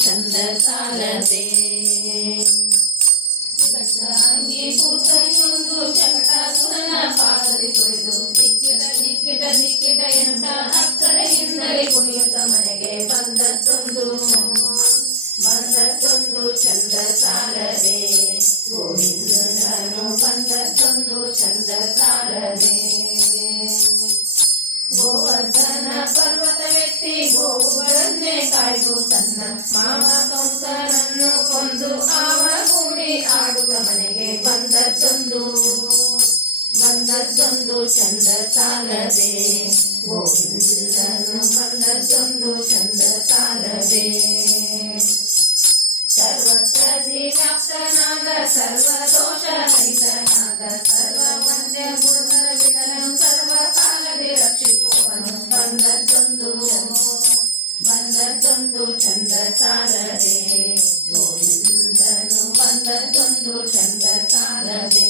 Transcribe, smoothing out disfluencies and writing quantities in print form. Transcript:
ಚಂದ ಸಾಲದೆ ಅಂಗಿ ಕೂತೈಯೊಂದು ಶಕಟಾಸುರನ ಪಾದದಿ ತೊಳೆದು ದಿಕ್ಕಿಟ ದಿಕ್ಕಿಟ ದಿಕ್ಕಿಟ ಎಂತ ಅಕ್ಕರೆಯಿಂದಲೇ ಕುಣಿಯುತ್ತ ಮನೆಗೆ ಬಂದದ್ದೊಂದು ಚಂದ ಸಾಲದೆ ಗೋವಿಂದನು ಬಂದದ್ದೊಂದು ಚಂದ ಸಾಲದೆ ಗೋವರ್ಧನ ಪರ್ವತವೆತ್ತಿ ಗೋವುಗಳನ್ನೇ ಕಾಯ್ದು ತನ್ನ ಮಾವ ಕಂಸನನ್ನು ಕೊಂದು ಆವ ಗೂಡಿ ಆಡುತ್ತ ಮನೆಗೆ ಬಂದದ್ದೊಂದು ಚಂದ ಸಾಲದೆ ಗೋವಿಂದನು ಬಂದದ್ದೊಂದು ಚಂದ ಸಾಲದೆ ಸರ್ವತ್ರದಿ ವ್ಯಾಪ್ತನಾದ ಸರ್ವದೋಷ ರಹಿತನಾದ ಸರ್ವವಂದ್ಯ ಗುರುತರ ವಿಠಲಂ ಸರ್ವಕಾಲದಿ ರಕ್ಷಿಸುವನು ಬಂದದ್ದೊಂದು ಚಂದ ಸಾಲದೆ ಗೋವಿಂದನು ಬಂದದ್ದೊಂದು ಚಂದ ಸಾಲದೆ